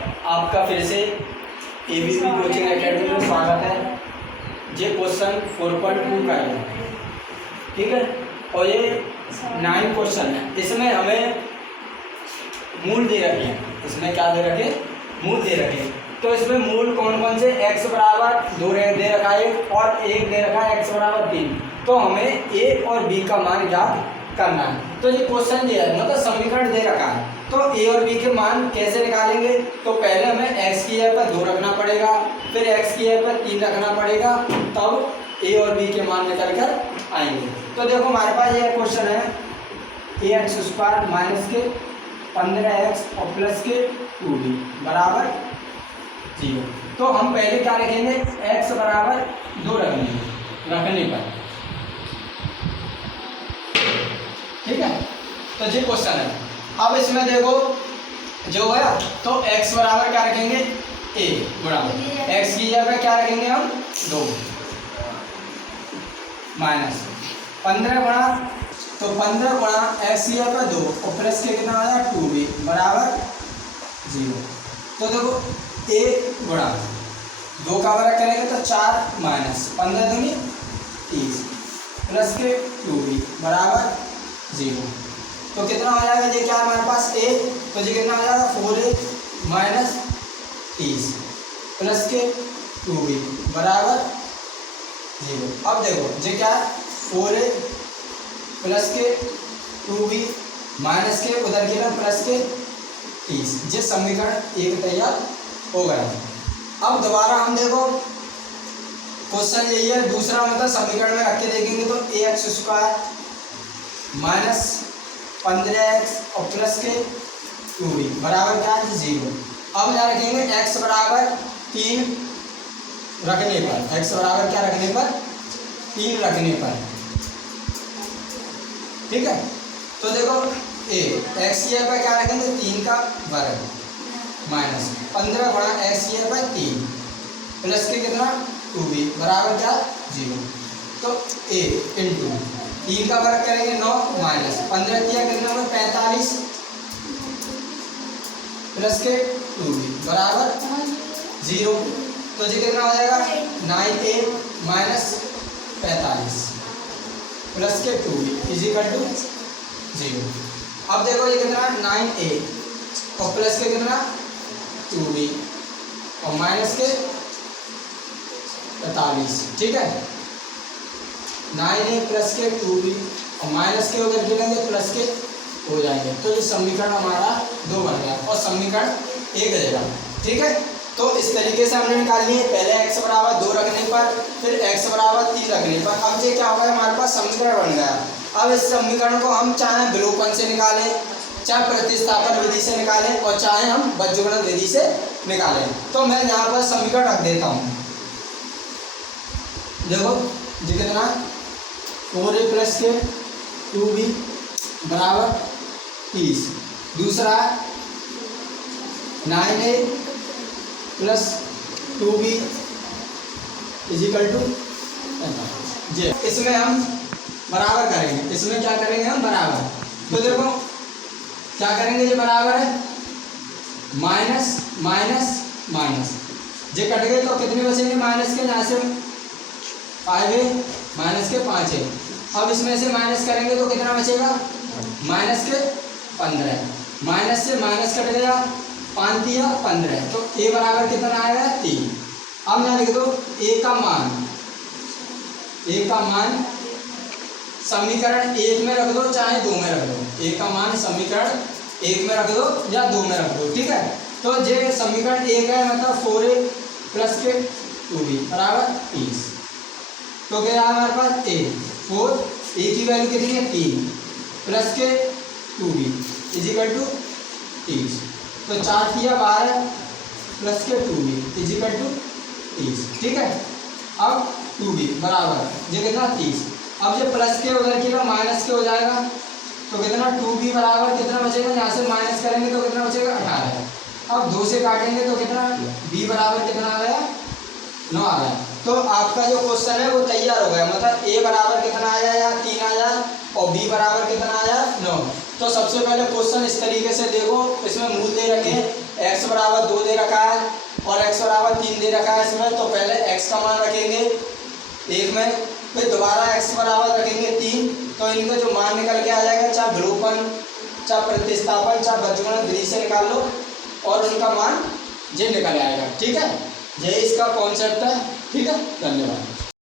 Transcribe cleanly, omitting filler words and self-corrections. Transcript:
आपका फिर से एबीपी कोचिंग एकेडमी में स्वागत है। ये क्वेश्चन 4.2 का है, ठीक है, और ये 9 क्वेश्चन है। इसमें हमें मूल दे रखे हैं। इसमें क्या दे रखे? मूल दे रखे हैं। तो इसमें मूल कौन कौन से? x बराबर 2 दे रखा है और 1 दे रखा है x बराबर 3। तो हमें a और b का मान ज्ञात करना है। तो ये क्वेश्चन दिया है, मतलब समीकरण दे रखा है। तो a और b के मान कैसे निकालेंगे? तो पहले हमें x की जगह पर 2 रखना पड़ेगा, फिर x की जगह पर 3 रखना पड़ेगा, तब a और b के मान निकल कर आएंगे। तो देखो हमारे पास ये क्वेश्चन है ax² माइनस के 15x और प्लस के 2b बराबर 0। तो हम पहले क्या रखेंगे? x बराबर 2 रखने पर, ठीक है। तो ये क्वेश्चन है। अब इसमें देखो जो है, तो x बराबर क्या रखेंगे? a गुणा x की जगह क्या रखेंगे हम? 2 माइनस 15 गुणा, तो 15 गुणा x की जगह 2 और प्लस के कितना आया? 2b बराबर 0। तो देखो a गुणा 2 का वर्ग करेंगे तो 4 माइनस 15 दूनी 30 प्लस के 2b बराबर 0। तो कितना हो जाएगा? ये क्या है हमारे पास? a, तो ये कितना हो जाएगा? 4a माइनस 30 प्लस के 2b बराबर 0। अब देखो ये क्या है? 4a प्लस के 2b माइनस के उधर के ना प्लस के 30। ये समीकरण 1 तैयार हो गया। अब दोबारा हम देखो क्वेश्चन यही है, दूसरा मतलब समीकरण में रख के देखेंगे तो ax² माइनस 15x और प्लस के 2b बराबर क्या है? 0। अब क्या रखेंगे? x बराबर 3 रखने पर, x बराबर क्या रखने पर? 3 रखने पर, ठीक है। तो देखो x की जगह क्या रखेंगे? 3 का वर्ग माइनस 15 गुणा x की जगह 3 प्लस के कितना? 2b बराबर क्या? 0। तो a इंटू 3 का वर्ग करेंगे 9 माइनस 15 किया कितना में 45 प्लस के 2b बराबर 0। तो ये कितना हो जाएगा? 9a माइनस 45 प्लस के 2b इजिकल टू 0। अब देखो ये कितना है? 9a और प्लस के कितना? 2b और माइनस के 45, ठीक है। 9a प्लस के 2b और माइनस के उधर गिरेंगे प्लस के हो जाएंगे। तो ये समीकरण हमारा 2 बन गया और समीकरण 1 रहेगा, ठीक है। तो इस तरीके से हमने निकाल लिए, पहले x बराबर 2 रखने पर, फिर x बराबर 3 रखने पर। अब ये क्या होगा? हमारे पास समीकरण बन गया। अब इस समीकरण को हम चाहे विलोपन से निकालें, चाहे प्रतिस्थापन विधि से निकालें, और चाहे हम बीजगणित विधि से निकालें। तो मैं यहाँ पर समीकरण रख देता हूँ। देखो ये कितना? 4a प्लस के 2b बराबर 30। दूसरा 9a plus 2b is equal to जे। इसमें हम बराबर करेंगे, इसमें क्या करेंगे हम? बराबर। तो देखो क्या करेंगे? ये बराबर है माइनस माइनस माइनस, ये कट गए तो कितने बचेंगे माइनस के? यहाँ से 5a माइनस के 5a। अब इसमें से माइनस करेंगे तो कितना बचेगा? माइनस के 15। माइनस से माइनस कट गया, 5 दिया 15, तो a बराबर कितना आएगा? 3। अब यहाँ लिख दो a का मान समीकरण 1 में रख दो चाहे 2 में रख दो। a का मान समीकरण 1 में रख दो या 2 में रख दो, ठीक है। तो ये समीकरण 1 है, मतलब 4a प्लस के 2b बराबर 30। तो क्या है हमारे पास? a की वैल्यू कितनी है? 3 प्लस के 2b इजिकल टू 30। तो 4 किया 12 प्लस के 2b इजिकल टू 30, ठीक है। अब 2b बराबर ये कितना? 30। अब ये प्लस के उधर की ना माइनस के हो जाएगा, तो कितना? 2b बराबर कितना बचेगा? यहाँ से माइनस करेंगे तो कितना बचेगा? 18। अब 2 से काटेंगे तो कितना? b बराबर कितना आ गया? 9 आ गया। तो आपका जो क्वेश्चन है वो तैयार हो गया, मतलब a बराबर कितना आया? या 3 आया, और b बराबर कितना आया? 9। तो सबसे पहले क्वेश्चन इस तरीके से देखो, इसमें मूल दे रखे हैं x बराबर 2 दे रखा है और x बराबर 3 दे रखा है इसमें, तो पहले x का मान रखेंगे 1 में, फिर दोबारा x बराबर रखेंगे 3, तो इनका जो मान निकल के आ जाएगा, चाहे विलोपन चाहे प्रतिस्थापन चाहे बंधुगुणन विधि से निकाल लो और उनका मान ये निकल आएगा। ठीक है, ये इसका कॉन्सेप्ट है। ठीक है, धन्यवाद।